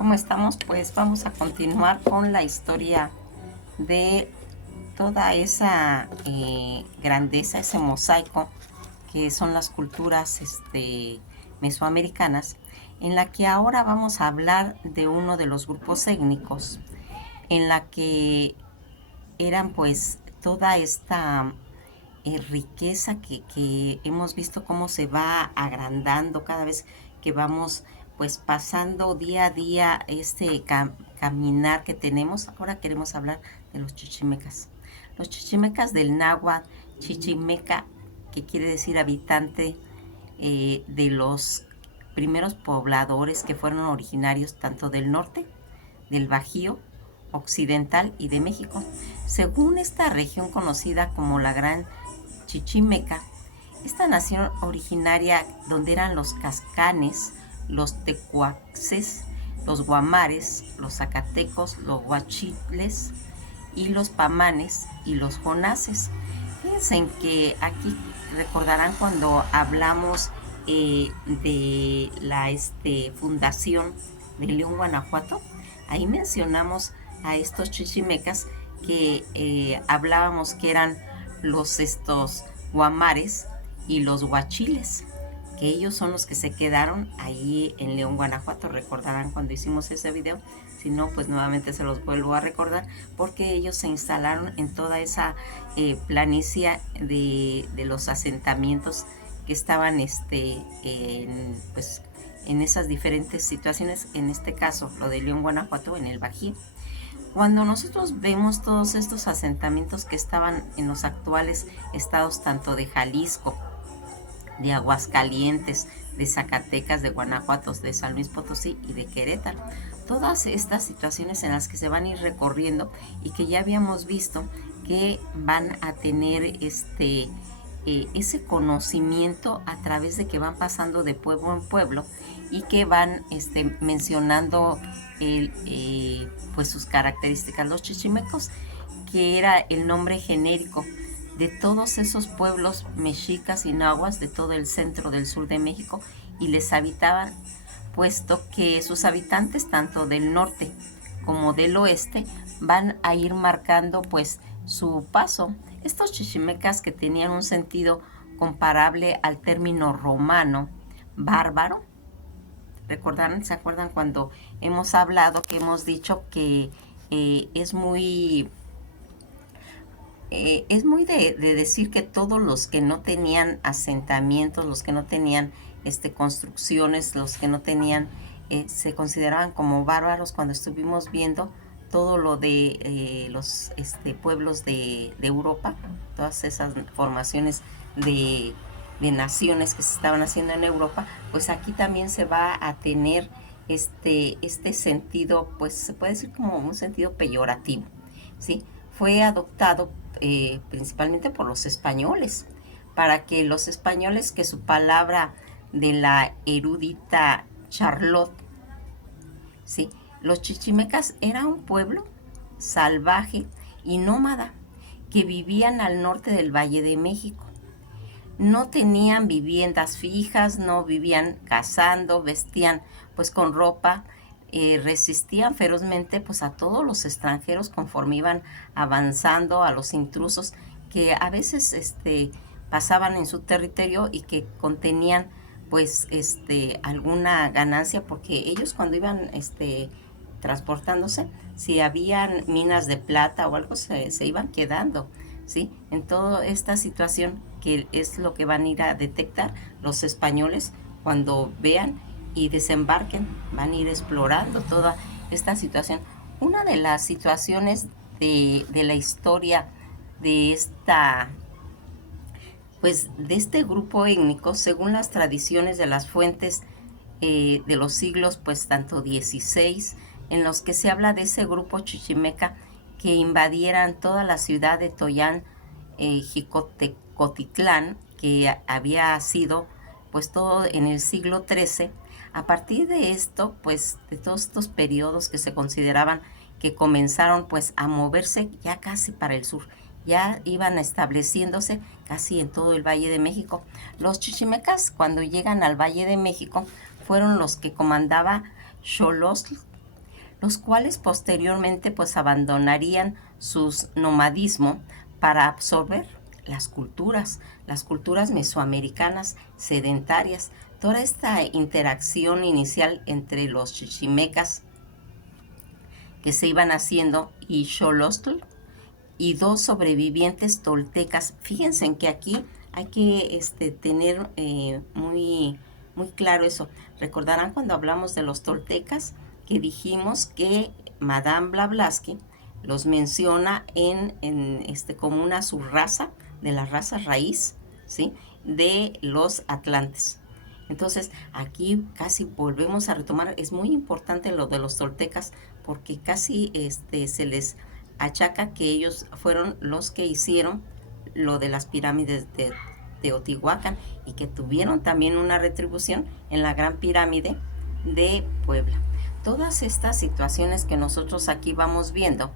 ¿Cómo estamos? Pues vamos a continuar con la historia de toda esa grandeza, ese mosaico que son las culturas mesoamericanas, en la que ahora vamos a hablar de uno de los grupos étnicos, en la que eran pues toda esta riqueza que hemos visto cómo se va agrandando cada vez que vamos pues pasando día a día caminar que tenemos. Ahora queremos hablar de los chichimecas. Los chichimecas del náhuatl, chichimeca, que quiere decir habitante de los primeros pobladores que fueron originarios tanto del norte, del Bajío occidental y de México. Según esta región conocida como la Gran Chichimeca, esta nación originaria donde eran los cascanes, los tecuaces, los guamares, los zacatecos, los huachiles y los pamanes y los jonases. Fíjense en que aquí recordarán cuando hablamos de la fundación de León, Guanajuato. Ahí mencionamos a estos chichimecas que hablábamos que eran estos guamares y los huachiles, que ellos son los que se quedaron ahí en León, Guanajuato. Recordarán cuando hicimos ese video. Si no, pues nuevamente se los vuelvo a recordar, porque ellos se instalaron en toda esa planicie de los asentamientos que estaban pues, en esas diferentes situaciones, en este caso lo de León, Guanajuato, en el Bajío. Cuando nosotros vemos todos estos asentamientos que estaban en los actuales estados tanto de Jalisco, de Aguascalientes, de Zacatecas, de Guanajuato, de San Luis Potosí y de Querétaro. Todas estas situaciones en las que se van a ir recorriendo y que ya habíamos visto que van a tener ese conocimiento a través de que van pasando de pueblo en pueblo y que van mencionando pues sus características. Los chichimecos, que era el nombre genérico de todos esos pueblos mexicas y nahuas de todo el centro del sur de México, y les habitaban, puesto que sus habitantes tanto del norte como del oeste van a ir marcando pues su paso. Estos chichimecas, que tenían un sentido comparable al término romano bárbaro, ¿recordarán? ¿Se acuerdan cuando hemos hablado, que hemos dicho que es muy de decir que todos los que no tenían asentamientos, los que no tenían construcciones, los que no tenían, se consideraban como bárbaros? Cuando estuvimos viendo todo lo de los pueblos de Europa, todas esas formaciones de naciones que se estaban haciendo en Europa, pues aquí también se va a tener este sentido, pues se puede decir como un sentido peyorativo, ¿sí? Fue adoptado principalmente por los españoles, para que los españoles, que su palabra de la erudita Charlotte, ¿sí? Los chichimecas era un pueblo salvaje y nómada que vivían al norte del Valle de México. No tenían viviendas fijas, no vivían cazando, vestían pues con ropa, resistían ferozmente pues a todos los extranjeros conforme iban avanzando, a los intrusos que a veces pasaban en su territorio y que contenían pues alguna ganancia, porque ellos cuando iban transportándose, si habían minas de plata o algo, se iban quedando, ¿sí? En toda esta situación, que es lo que van a ir a detectar los españoles cuando vean y desembarquen, van a ir explorando toda esta situación. Una de las situaciones de la historia de de este grupo étnico, según las tradiciones de las fuentes de los siglos, pues tanto 16, en los que se habla de ese grupo chichimeca que invadieran toda la ciudad de Toyán, Jicotitlán, que había sido pues todo en el siglo XIII. A partir de esto, pues de todos estos periodos que se consideraban que comenzaron pues a moverse ya casi para el sur, ya iban estableciéndose casi en todo el Valle de México. Los chichimecas, cuando llegan al Valle de México, fueron los que comandaba Xolosl, los cuales posteriormente pues abandonarían sus nomadismo para absorber las culturas mesoamericanas sedentarias. Toda esta interacción inicial entre los chichimecas que se iban haciendo y Xolotl y dos sobrevivientes toltecas. Fíjense en que aquí hay que tener muy claro eso. Recordarán cuando hablamos de los toltecas que dijimos que Madame Blavatsky los menciona como una subraza de la raza raíz, ¿sí?, de los atlantes. Entonces aquí casi volvemos a retomar, es muy importante lo de los toltecas porque casi se les achaca que ellos fueron los que hicieron lo de las pirámides de Teotihuacán y que tuvieron también una retribución en la Gran Pirámide de Puebla. Todas estas situaciones que nosotros aquí vamos viendo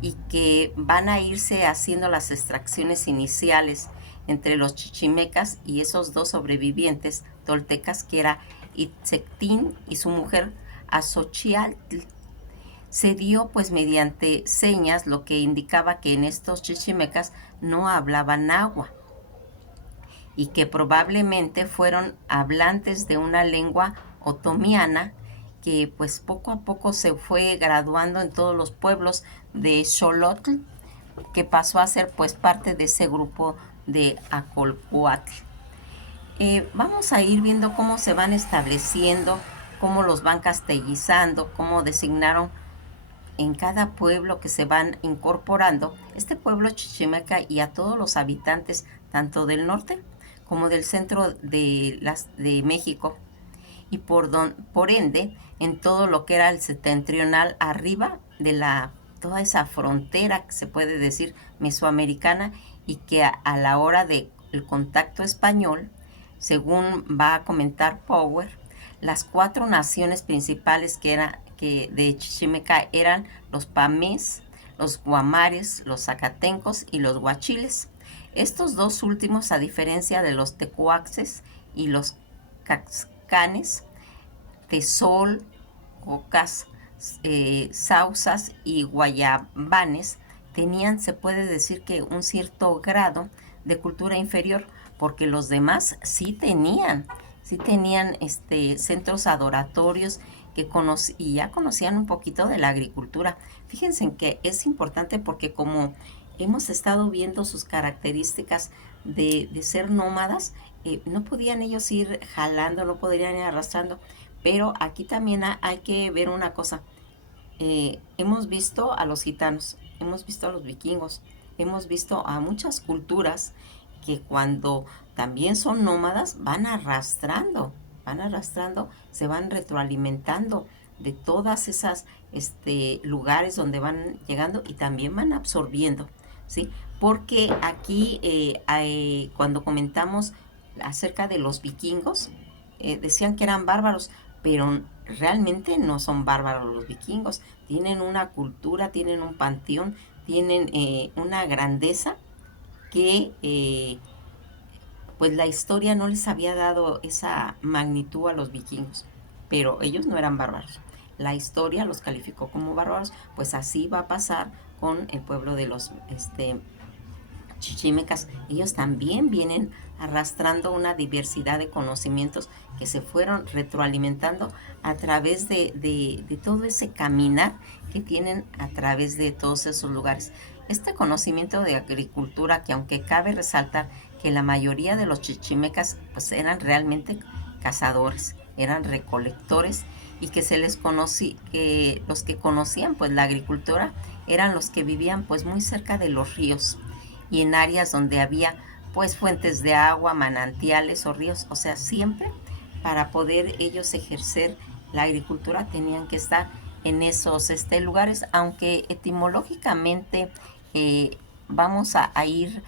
y que van a irse haciendo las extracciones iniciales entre los chichimecas y esos dos sobrevivientes toltecas, que era Itzectín y su mujer Azochialtl, se dio pues mediante señas, lo que indicaba que en estos chichimecas no hablaban náhuatl y que probablemente fueron hablantes de una lengua otomiana que pues poco a poco se fue graduando en todos los pueblos de Xolotl, que pasó a ser pues parte de ese grupo de Acolcuatl. Vamos a ir viendo cómo se van estableciendo, cómo los van castellizando, cómo designaron en cada pueblo que se van incorporando, este pueblo chichimeca, y a todos los habitantes, tanto del norte como del centro de México, y por ende, en todo lo que era el septentrional arriba de toda esa frontera que se puede decir mesoamericana, y que a la hora del contacto español, según va a comentar Power, las 4 naciones principales que de Chichimeca eran los pamés, los guamares, los zacatencos y los huachiles. Estos dos últimos, a diferencia de los tecuaxes y los caxcanes, tesol, cocas, sausas y guayabanes, tenían, se puede decir, que un cierto grado de cultura inferior, porque los demás sí tenían centros adoratorios y ya conocían un poquito de la agricultura. Fíjense en que es importante porque como hemos estado viendo sus características de ser nómadas, no podían ellos ir jalando, no podrían ir arrastrando, pero aquí también hay que ver una cosa. Hemos visto a los gitanos, hemos visto a los vikingos, hemos visto a muchas culturas que cuando también son nómadas van arrastrando, se van retroalimentando de todas esas lugares donde van llegando y también van absorbiendo, ¿sí? Porque aquí cuando comentamos acerca de los vikingos, decían que eran bárbaros, pero realmente no son bárbaros los vikingos. Tienen una cultura, tienen un panteón, tienen una grandeza que pues la historia no les había dado esa magnitud a los vikingos, pero ellos no eran bárbaros. La historia los calificó como bárbaros, pues así va a pasar con el pueblo de los chichimecas. Ellos también vienen arrastrando una diversidad de conocimientos que se fueron retroalimentando a través de todo ese caminar que tienen a través de todos esos lugares. Este conocimiento de agricultura, que aunque cabe resaltar que la mayoría de los chichimecas pues eran realmente cazadores, eran recolectores, y que se les conocía, que los que conocían pues la agricultura eran los que vivían pues muy cerca de los ríos y en áreas donde había pues fuentes de agua, manantiales o ríos. O sea, siempre para poder ellos ejercer la agricultura tenían que estar en esos lugares, aunque etimológicamente vamos a ir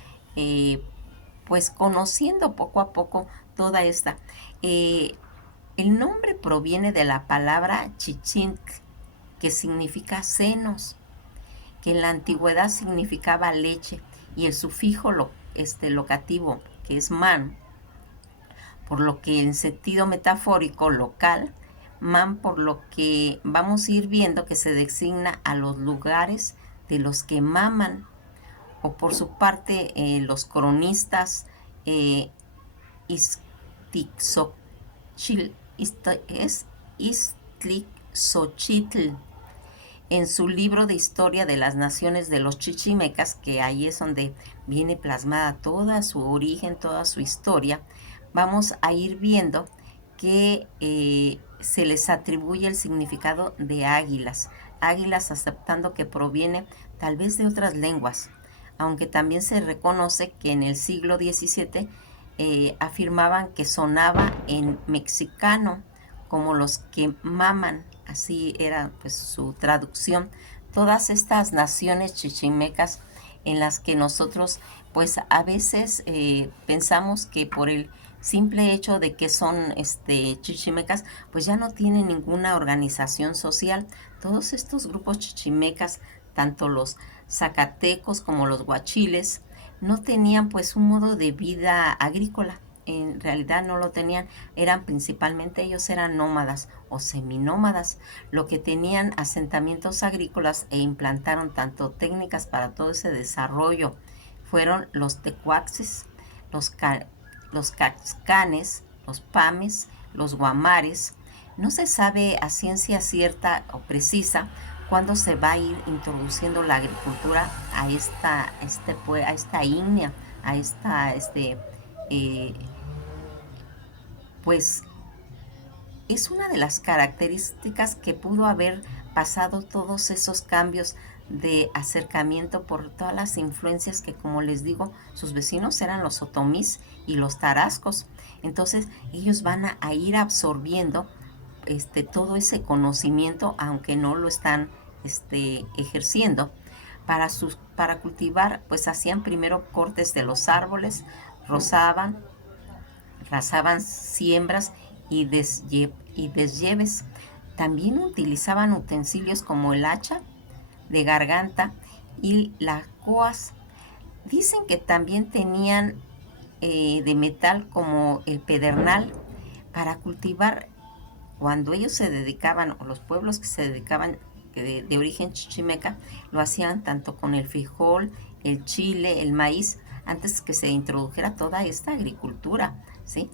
pues conociendo poco a poco toda esta. El nombre proviene de la palabra chichintl, que significa senos, que en la antigüedad significaba leche, y el sufijo locativo, que es man, por lo que en sentido metafórico local, man, por lo que vamos a ir viendo que se designa a los lugares de los que maman, o por su parte los cronistas eh, es Iztlixochitl, en su libro de historia de las naciones de los chichimecas, que ahí es donde viene plasmada toda su origen, toda su historia, vamos a ir viendo que se les atribuye el significado de águilas, águilas aceptando que proviene tal vez de otras lenguas, aunque también se reconoce que en el siglo XVII afirmaban que sonaba en mexicano, como los que maman, así era pues su traducción. Todas estas naciones chichimecas en las que nosotros pues a veces pensamos que por el simple hecho de que son chichimecas, pues ya no tienen ninguna organización social. Todos estos grupos chichimecas, tanto los zacatecos como los guachiles, no tenían pues un modo de vida agrícola. En realidad no lo tenían, eran principalmente, ellos eran nómadas o seminómadas, lo que tenían asentamientos agrícolas e implantaron tanto técnicas para todo ese desarrollo. Fueron los tecuaxes, los caxcanes, los pames, los guamares. No se sabe a ciencia cierta o precisa cuándo se va a ir introduciendo la agricultura a esta ígnea, a esta, eh, pues es una de las características que pudo haber pasado todos esos cambios de acercamiento por todas las influencias que, como les digo, sus vecinos eran los otomís y los tarascos. Entonces ellos van a ir absorbiendo todo ese conocimiento, aunque no lo están ejerciendo. Para cultivar, pues hacían primero cortes de los árboles, rozaban, razaban siembras y desyeves. También utilizaban utensilios como el hacha de garganta y las coas. Dicen que también tenían de metal como el pedernal para cultivar. Cuando ellos se dedicaban, o los pueblos que se dedicaban de origen chichimeca, lo hacían tanto con el frijol, el chile, el maíz, antes que se introdujera toda esta agricultura, ¿sí?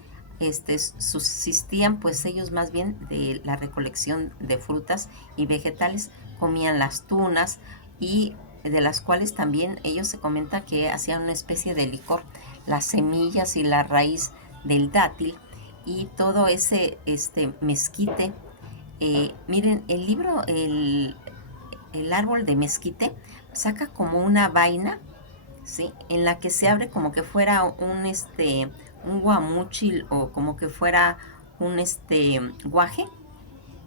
Subsistían pues ellos más bien de la recolección de frutas y vegetales, comían las tunas y de las cuales también ellos se comenta que hacían una especie de licor, las semillas y la raíz del dátil y todo ese mezquite. Miren, el libro, el árbol de mezquite saca como una vaina, ¿sí? En la que se abre como que fuera un guamuchil o como que fuera un guaje,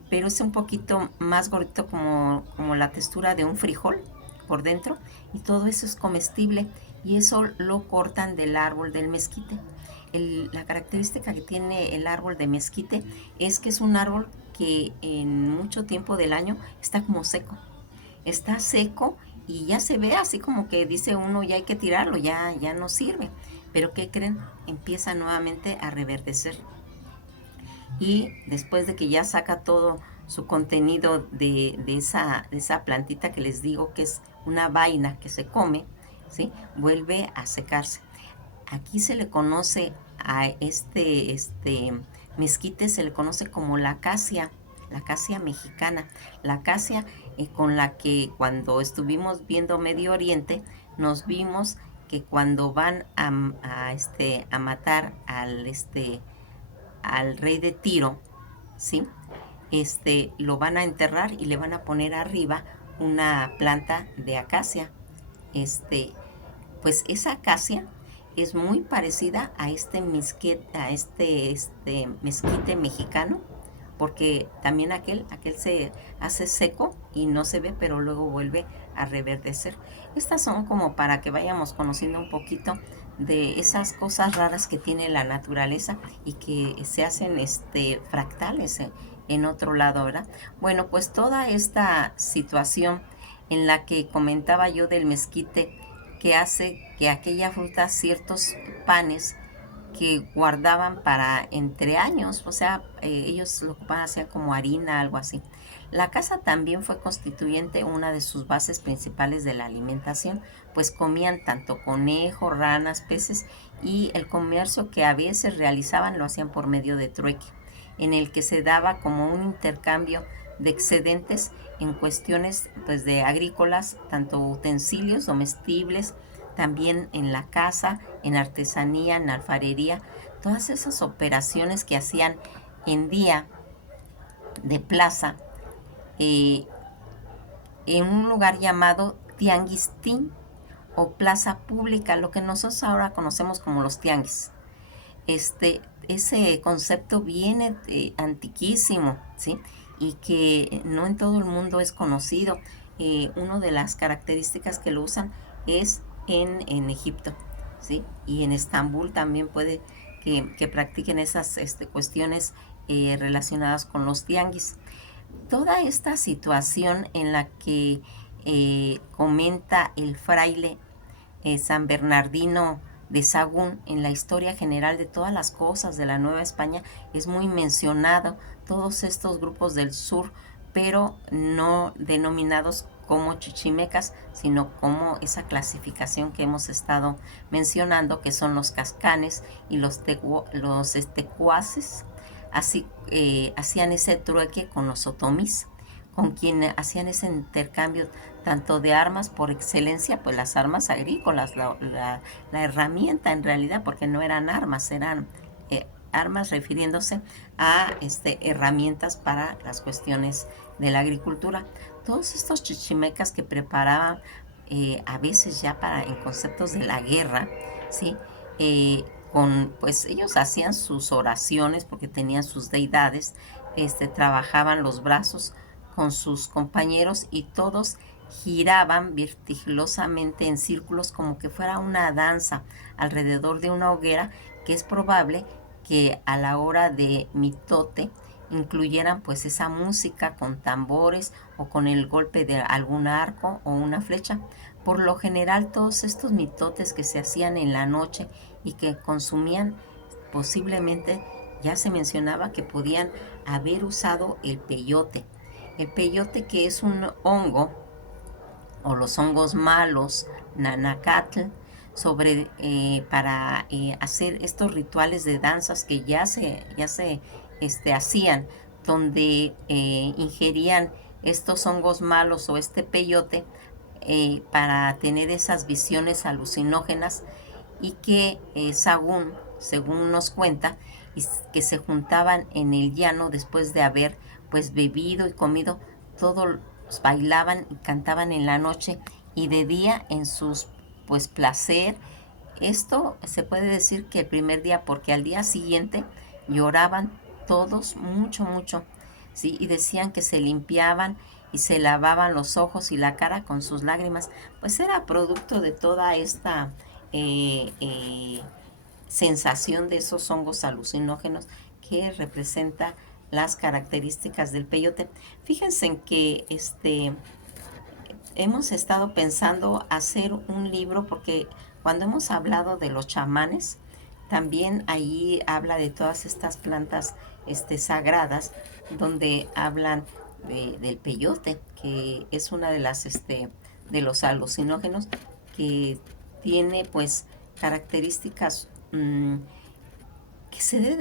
pero es un poquito más gordito como la textura de un frijol por dentro y todo eso es comestible y eso lo cortan del árbol del mezquite. La característica que tiene el árbol de mezquite es que es un árbol que en mucho tiempo del año está como seco. Está seco y ya se ve así como que dice uno ya hay que tirarlo, ya no sirve. Pero ¿qué creen? Empieza nuevamente a reverdecer. Y después de que ya saca todo su contenido de esa plantita que les digo que es una vaina que se come, ¿sí? Vuelve a secarse. Aquí se le conoce a este mezquite, se le conoce como la acacia mexicana, la acacia con la que cuando estuvimos viendo Medio Oriente nos vimos que cuando van a matar al rey de Tiro, ¿sí? Lo van a enterrar y le van a poner arriba una planta de acacia. Pues esa acacia es muy parecida a mezquite mexicano, porque también aquel se hace seco y no se ve, pero luego vuelve a reverdecer. Estas son como para que vayamos conociendo un poquito de esas cosas raras que tiene la naturaleza y que se hacen fractales en otro lado, ¿verdad? Bueno, pues toda esta situación en la que comentaba yo del mezquite, que hace que aquella fruta, ciertos panes, que guardaban para entre años, o sea, ellos lo ocupaban, hacían como harina, algo así. La caza también fue constituyente una de sus bases principales de la alimentación, pues comían tanto conejo, ranas, peces, y el comercio que a veces realizaban lo hacían por medio de trueque, en el que se daba como un intercambio de excedentes en cuestiones pues de agrícolas, tanto utensilios domestibles, también en la casa, en artesanía, en alfarería, todas esas operaciones que hacían en día de plaza, eh, en un lugar llamado Tianguistín o plaza pública, lo que nosotros ahora conocemos como los tianguis. Ese concepto viene antiquísimo, ¿sí? Y que no en todo el mundo es conocido. Una de las características que lo usan es en Egipto, ¿sí? Y en Estambul también puede que practiquen esas cuestiones relacionadas con los tianguis. Toda esta situación en la que comenta el fraile San Bernardino de Sahagún en la historia general de todas las cosas de la Nueva España es muy mencionado, todos estos grupos del sur, pero no denominados como chichimecas, sino como esa clasificación que hemos estado mencionando, que son los cascanes y los cuaces. Así hacían ese trueque con los otomís, con quien hacían ese intercambio tanto de armas por excelencia, pues las armas agrícolas, la herramienta en realidad, porque no eran armas, eran armas refiriéndose a herramientas para las cuestiones de la agricultura. Todos estos chichimecas que preparaban a veces ya para en conceptos de la guerra, ¿sí? Pues ellos hacían sus oraciones porque tenían sus deidades, trabajaban los brazos con sus compañeros y todos giraban vertiginosamente en círculos como que fuera una danza alrededor de una hoguera, que es probable que a la hora de mitote incluyeran pues esa música con tambores o con el golpe de algún arco o una flecha. Por lo general todos estos mitotes que se hacían en la noche y que consumían posiblemente, ya se mencionaba que podían haber usado el peyote. El peyote, que es un hongo, o los hongos malos, nanacatl, para hacer estos rituales de danzas que ya se hacían, donde ingerían estos hongos malos o este peyote para tener esas visiones alucinógenas, y que según nos cuenta, que se juntaban en el llano después de haber pues bebido y comido, todos bailaban y cantaban en la noche y de día en sus pues placer. Esto se puede decir que el primer día, porque al día siguiente lloraban todos mucho, mucho, ¿sí? Y decían que se limpiaban y se lavaban los ojos y la cara con sus lágrimas, pues era producto de toda esta eh, eh, sensación de esos hongos alucinógenos que representa las características del peyote. Fíjense en que hemos estado pensando hacer un libro, porque cuando hemos hablado de los chamanes, también ahí habla de todas estas plantas sagradas, donde hablan del peyote, que es una de las de los alucinógenos, que tiene pues características que se deben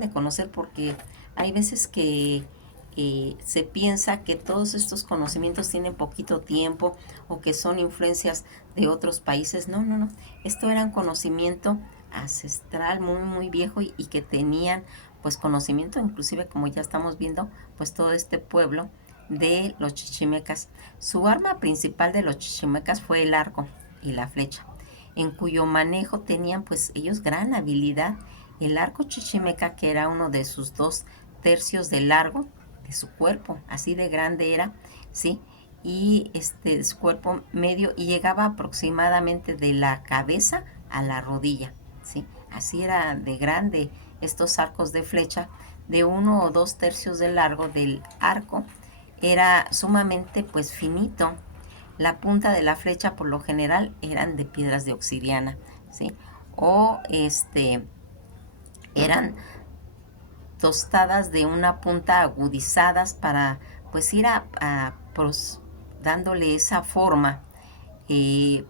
de conocer, porque hay veces que se piensa que todos estos conocimientos tienen poquito tiempo o que son influencias de otros países. No, no, no. Esto era un conocimiento ancestral muy, muy viejo, y que tenían pues conocimiento, inclusive como ya estamos viendo, pues todo este pueblo de los chichimecas. Su arma principal de los chichimecas fue el arco y la flecha, en cuyo manejo tenían pues ellos gran habilidad. El arco chichimeca, que era uno de sus 2 tercios de largo de su cuerpo, así de grande era, ¿sí? Y su cuerpo medio, y llegaba aproximadamente de la cabeza a la rodilla, ¿sí? Así era de grande estos arcos de flecha. De 1 o 2 tercios de largo del arco, era sumamente pues finito. La punta de la flecha por lo general eran de piedras de obsidiana, ¿sí? O eran tostadas de una punta agudizadas para pues ir dándole esa forma, eh,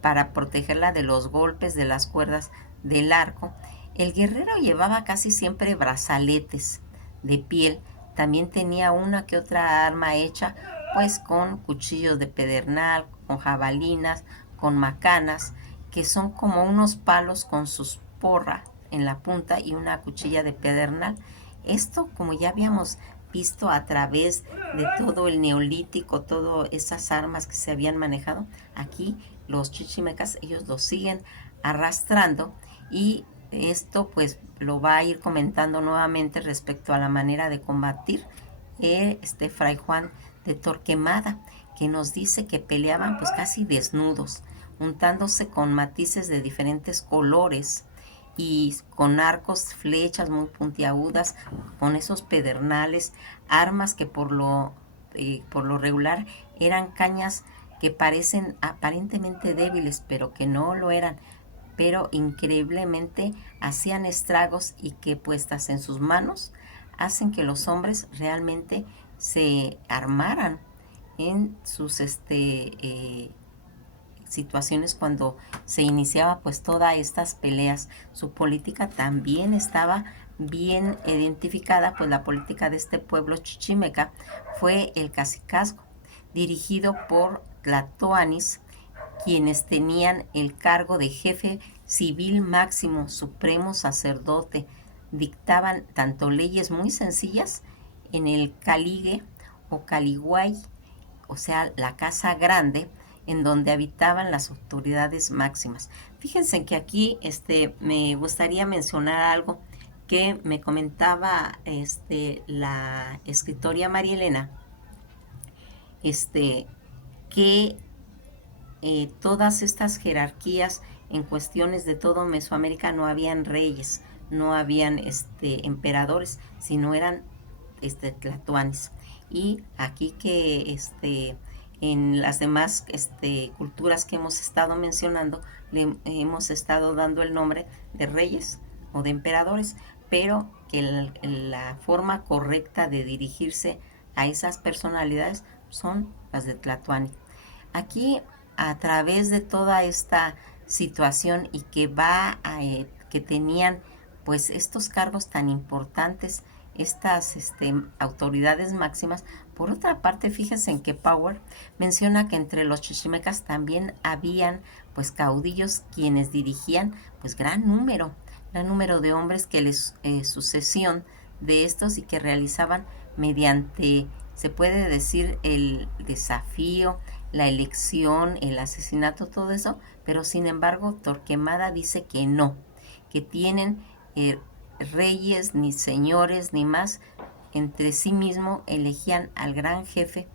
para protegerla de los golpes de las cuerdas del arco. El guerrero llevaba casi siempre brazaletes de piel. También tenía una que otra arma hecha pues con cuchillos de pedernal, con jabalinas, con macanas, que son como unos palos con sus porras en la punta y una cuchilla de pedernal. Esto, como ya habíamos visto a través de todo el neolítico, todas esas armas que se habían manejado, aquí los chichimecas, ellos lo siguen arrastrando, y esto pues lo va a ir comentando nuevamente respecto a la manera de combatir Fray Juan de Torquemada, que nos dice que peleaban pues casi desnudos, untándose con matices de diferentes colores y con arcos, flechas muy puntiagudas, con esos pedernales, armas que por lo regular eran cañas que parecen aparentemente débiles, pero que no lo eran, pero increíblemente hacían estragos, y que puestas en sus manos hacen que los hombres realmente se armaran en sus situaciones cuando se iniciaba pues todas estas peleas. Su política también estaba bien identificada, pues la política de este pueblo chichimeca fue el cacicazgo, dirigido por Tlatoanis, quienes tenían el cargo de jefe civil máximo, supremo sacerdote. Dictaban tanto leyes muy sencillas en el Caligue o Caliguay, o sea, la casa grande, en donde habitaban las autoridades máximas. Fíjense que aquí me gustaría mencionar algo que me comentaba la escritora María Elena, este, que todas estas jerarquías en cuestiones de todo Mesoamérica no habían reyes, no habían emperadores, sino eran tlatoanes. Y aquí que en las demás culturas que hemos estado mencionando, le hemos estado dando el nombre de reyes o de emperadores, pero que la forma correcta de dirigirse a esas personalidades son las de Tlatoani. Aquí, a través de toda esta situación, y que tenían pues estos cargos tan importantes, estas autoridades máximas. Por otra parte, fíjense en que Power menciona que entre los chichimecas también habían pues caudillos quienes dirigían pues gran número de hombres, que les sucesión de estos, y que realizaban mediante, se puede decir, el desafío, la elección, el asesinato, todo eso, pero sin embargo Torquemada dice que no, que tienen reyes, ni señores, ni más. Entre sí mismo elegían al gran jefe,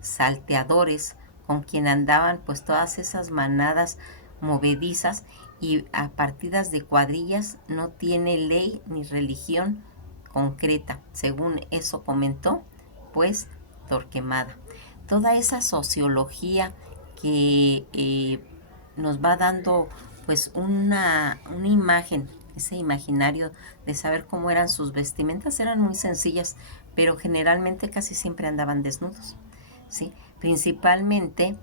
salteadores, con quien andaban pues todas esas manadas movedizas y a partidas de cuadrillas. No tiene ley ni religión concreta, según eso comentó pues Torquemada. Toda esa sociología que nos va dando pues una imagen, ese imaginario de saber cómo eran sus vestimentas. Eran muy sencillas, pero generalmente casi siempre andaban desnudos, ¿sí? Principalmente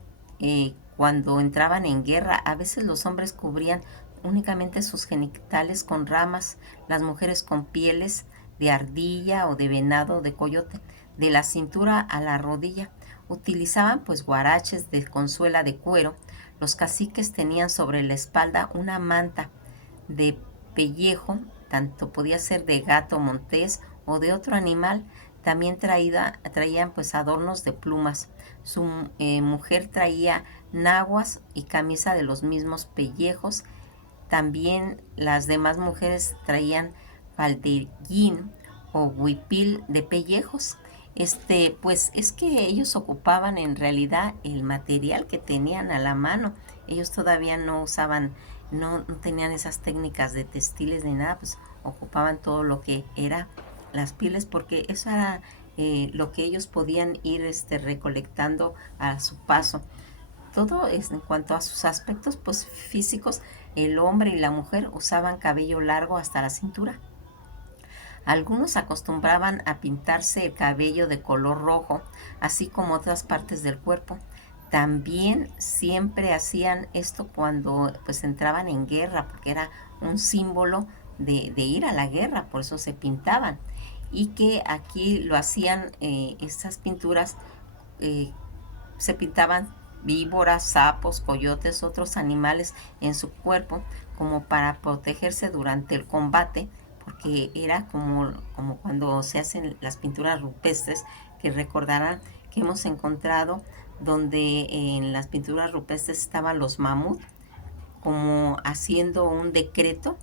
cuando entraban en guerra, a veces los hombres cubrían únicamente sus genitales con ramas, las mujeres con pieles de ardilla o de venado o de coyote, de la cintura a la rodilla. Utilizaban pues guaraches de consuela de cuero. Los caciques tenían sobre la espalda una manta de pellejo, tanto podía ser de gato montés o de otro animal. También traían pues adornos de plumas. Su mujer traía naguas y camisa de los mismos pellejos. También las demás mujeres traían faldellín o huipil de pellejos. Pues es que ellos ocupaban en realidad el material que tenían a la mano. Ellos todavía no usaban, no tenían esas técnicas de textiles ni nada, pues ocupaban todo lo que era las pieles, porque eso era lo que ellos podían ir recolectando a su paso. Todo es en cuanto a sus aspectos pues físicos. El hombre y la mujer usaban cabello largo hasta la cintura. Algunos acostumbraban a pintarse el cabello de color rojo, así como otras partes del cuerpo. También siempre hacían esto cuando pues entraban en guerra, porque era un símbolo de ir a la guerra, por eso se pintaban. Y que aquí lo hacían, estas pinturas, eh, se pintaban víboras, sapos, coyotes, otros animales en su cuerpo como para protegerse durante el combate, porque era como cuando se hacen las pinturas rupestres, que recordarán que hemos encontrado donde en las pinturas rupestres estaban los mamut como haciendo un decreto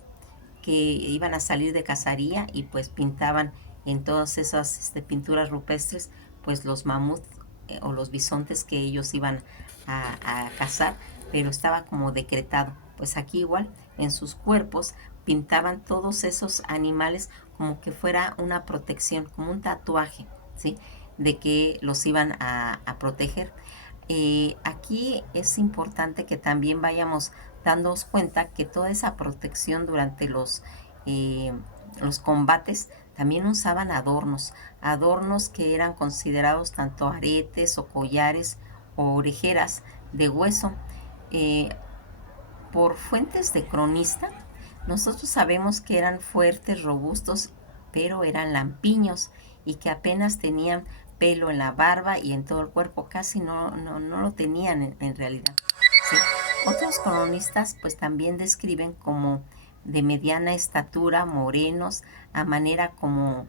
que iban a salir de cacería y pues pintaban en todas esas pinturas rupestres pues los mamuts, o los bisontes que ellos iban a cazar, pero estaba como decretado. Pues aquí igual en sus cuerpos pintaban todos esos animales como que fuera una protección, como un tatuaje, ¿sí? De que los iban a proteger. Aquí es importante que también vayamos dándonos cuenta que toda esa protección durante eh, los combates también usaban adornos, adornos que eran considerados tanto aretes o collares o orejeras de hueso. Eh, por fuentes de cronista, nosotros sabemos que eran fuertes, robustos, pero eran lampiños y que apenas tenían pelo en la barba y en todo el cuerpo, casi no lo tenían en realidad. ¿Sí? Otros cronistas pues también describen como de mediana estatura, morenos, a manera como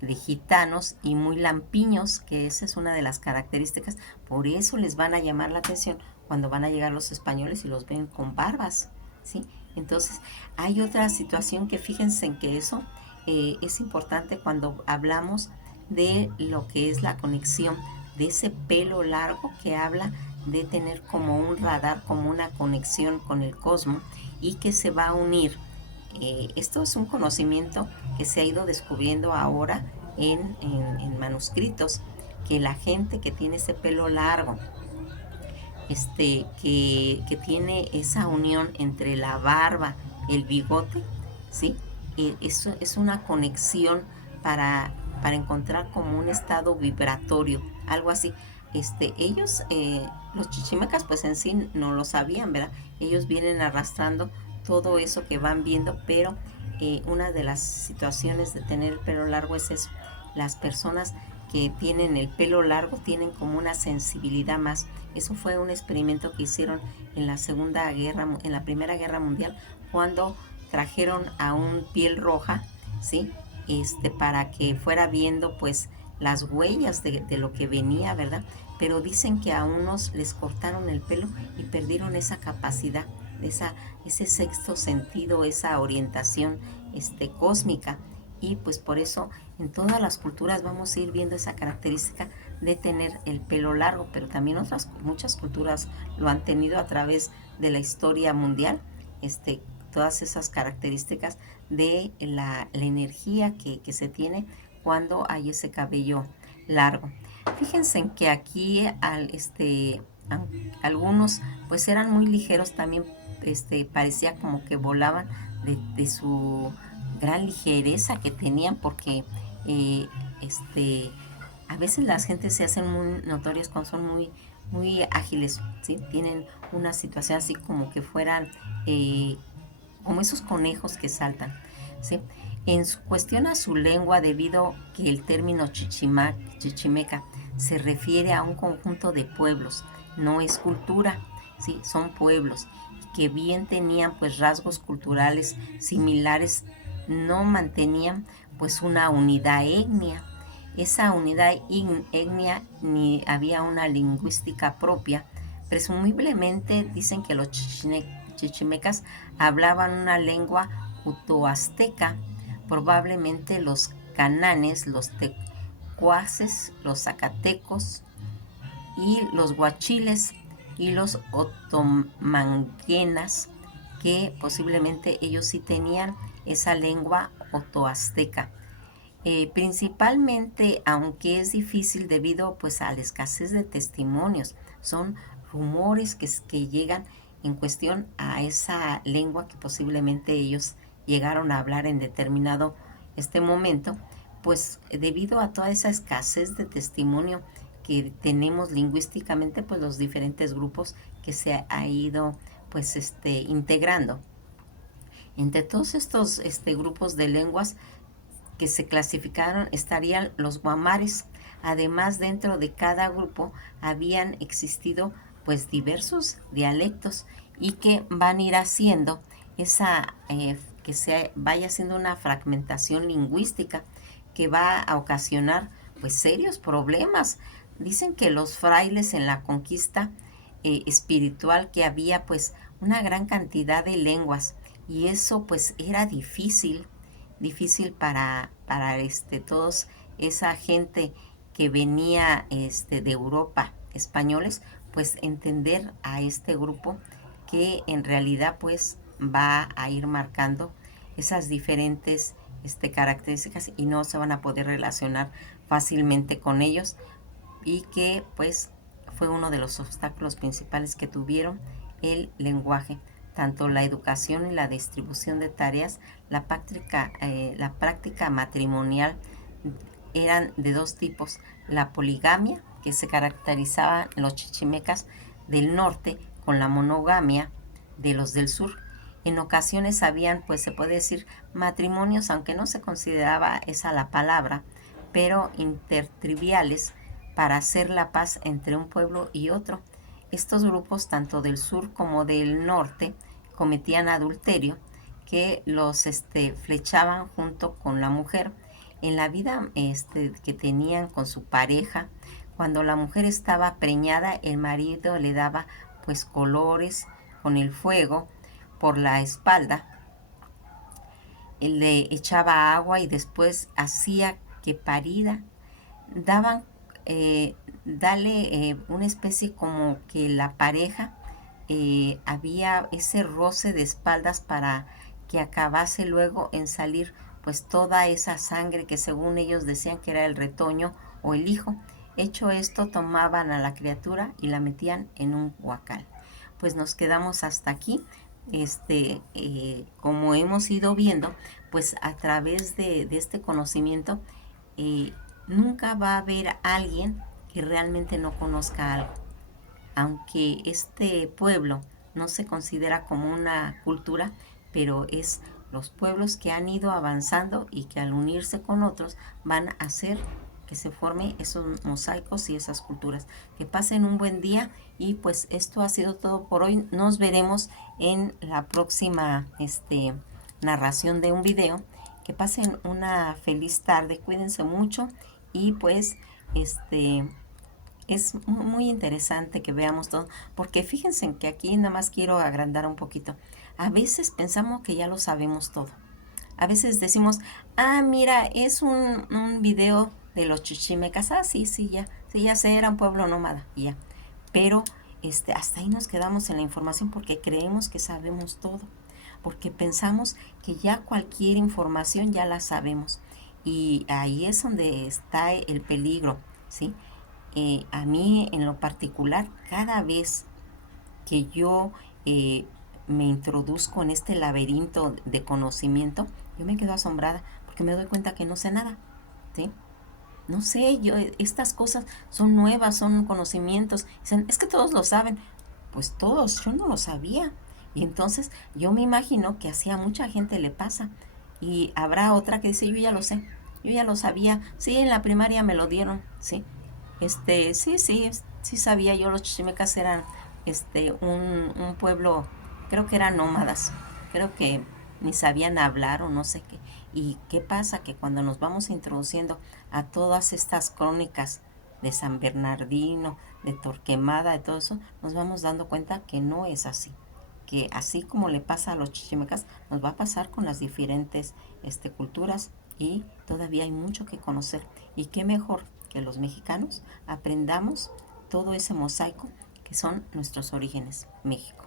de gitanos y muy lampiños, que esa es una de las características. Por eso les van a llamar la atención cuando van a llegar los españoles y los ven con barbas, ¿sí? Entonces, hay otra situación que fíjense en que eso es importante cuando hablamos de lo que es la conexión de ese pelo largo que habla de tener como un radar, como una conexión con el cosmos y que se va a unir. Esto es un conocimiento que se ha ido descubriendo ahora en manuscritos, que la gente que tiene ese pelo largo, que tiene esa unión entre la barba, el bigote, ¿sí? Eso es una conexión para encontrar como un estado vibratorio, algo así. Ellos, los chichimecas, pues en sí no lo sabían, ¿verdad? Ellos vienen arrastrando todo eso que van viendo, pero una de las situaciones de tener el pelo largo es eso. Las personas que tienen el pelo largo tienen como una sensibilidad más. Eso fue un experimento que hicieron en en la Primera Guerra Mundial, cuando trajeron a un piel roja, ¿sí? Para que fuera viendo pues las huellas de lo que venía, ¿verdad? Pero dicen que a unos les cortaron el pelo y perdieron esa capacidad, ese sexto sentido, esa orientación cósmica. Y pues por eso en todas las culturas vamos a ir viendo esa característica de tener el pelo largo, pero también muchas culturas lo han tenido a través de la historia mundial, todas esas características de la energía que se tiene cuando hay ese cabello largo. Fíjense en que aquí algunos pues eran muy ligeros también, parecía como que volaban de su gran ligereza que tenían, porque eh, a veces las gentes se hacen muy notorias cuando son muy ágiles, ¿sí? Tienen una situación así como que fueran como esos conejos que saltan, ¿sí? En cuestión a su lengua, debido que el término chichimeca se refiere a un conjunto de pueblos, no es cultura, ¿sí? Son pueblos que bien tenían pues rasgos culturales similares, no mantenían pues una unidad etnia. Esa unidad etnia ni había una lingüística propia. Presumiblemente dicen que los chichimecas hablaban una lengua utoazteca, probablemente los cananes, los tecuaces, los zacatecos y los guachiles y los otomanguenas, que posiblemente ellos sí tenían esa lengua otoazteca. Principalmente, aunque es difícil debido pues a la escasez de testimonios, son rumores que llegan en cuestión a esa lengua que posiblemente ellos llegaron a hablar en determinado momento, pues debido a toda esa escasez de testimonio que tenemos lingüísticamente, pues los diferentes grupos que se ha ido pues integrando. Entre todos estos grupos de lenguas que se clasificaron estarían los guamares. Además, dentro de cada grupo habían existido pues diversos dialectos y que van a ir haciendo que se vaya haciendo una fragmentación lingüística que va a ocasionar pues serios problemas. Dicen que los frailes en la conquista espiritual, que había pues una gran cantidad de lenguas, y eso pues era difícil para todos esa gente que venía de Europa, españoles, pues entender a este grupo que en realidad pues va a ir marcando esas diferentes características y no se van a poder relacionar fácilmente con ellos, y que pues fue uno de los obstáculos principales que tuvieron el lenguaje. Tanto la educación y la distribución de tareas, la práctica matrimonial eran de dos tipos: la poligamia, que se caracterizaba en los chichimecas del norte, con la monogamia de los del sur. En ocasiones habían, pues se puede decir, matrimonios, aunque no se consideraba esa la palabra, pero intertriviales, para hacer la paz entre un pueblo y otro. Estos grupos, tanto del sur como del norte, cometían adulterio, que los flechaban junto con la mujer. En la vida que tenían con su pareja, cuando la mujer estaba preñada, el marido le daba pues colores con el fuego por la espalda, le echaba agua y después hacía que parida. Daban una especie como que la pareja había ese roce de espaldas para que acabase luego en salir pues toda esa sangre que según ellos decían que era el retoño o el hijo. Hecho esto, tomaban a la criatura y la metían en un huacal. Pues nos quedamos hasta aquí. Como hemos ido viendo, pues a través de este conocimiento, nunca va a haber alguien que realmente no conozca algo. Aunque este pueblo no se considera como una cultura, pero es los pueblos que han ido avanzando y que al unirse con otros van a hacer que se formen esos mosaicos y esas culturas. Que pasen un buen día, y pues esto ha sido todo por hoy. Nos veremos en la próxima narración de un video. Que pasen una feliz tarde, cuídense mucho, y pues es muy interesante que veamos todo, porque fíjense que aquí nada más quiero agrandar un poquito. A veces pensamos que ya lo sabemos todo. A veces decimos, ah, mira, es un video de los chichimecas. Ah, sí, ya sé, era un pueblo nómada, y ya. Pero hasta ahí nos quedamos en la información porque creemos que sabemos todo. Porque pensamos que ya cualquier información ya la sabemos. Y ahí es donde está el peligro, ¿sí? A mí en lo particular, cada vez que yo me introduzco en este laberinto de conocimiento, yo me quedo asombrada porque me doy cuenta que no sé nada, ¿sí? No sé, estas cosas son nuevas, son conocimientos. Dicen, es que todos lo saben. Pues todos, yo no lo sabía. Y entonces yo me imagino que así a mucha gente le pasa. Y habrá otra que dice, yo ya lo sé, yo ya lo sabía. Sí, en la primaria me lo dieron, ¿sí? Sí sabía yo, los chichimecas eran un pueblo, creo que eran nómadas, creo que ni sabían hablar o no sé qué. ¿Y qué pasa? Que cuando nos vamos introduciendo a todas estas crónicas de San Bernardino, de Torquemada, de todo eso, nos vamos dando cuenta que no es así. Que así como le pasa a los chichimecas, nos va a pasar con las diferentes culturas, y todavía hay mucho que conocer. Y qué mejor que los mexicanos aprendamos todo ese mosaico que son nuestros orígenes, México.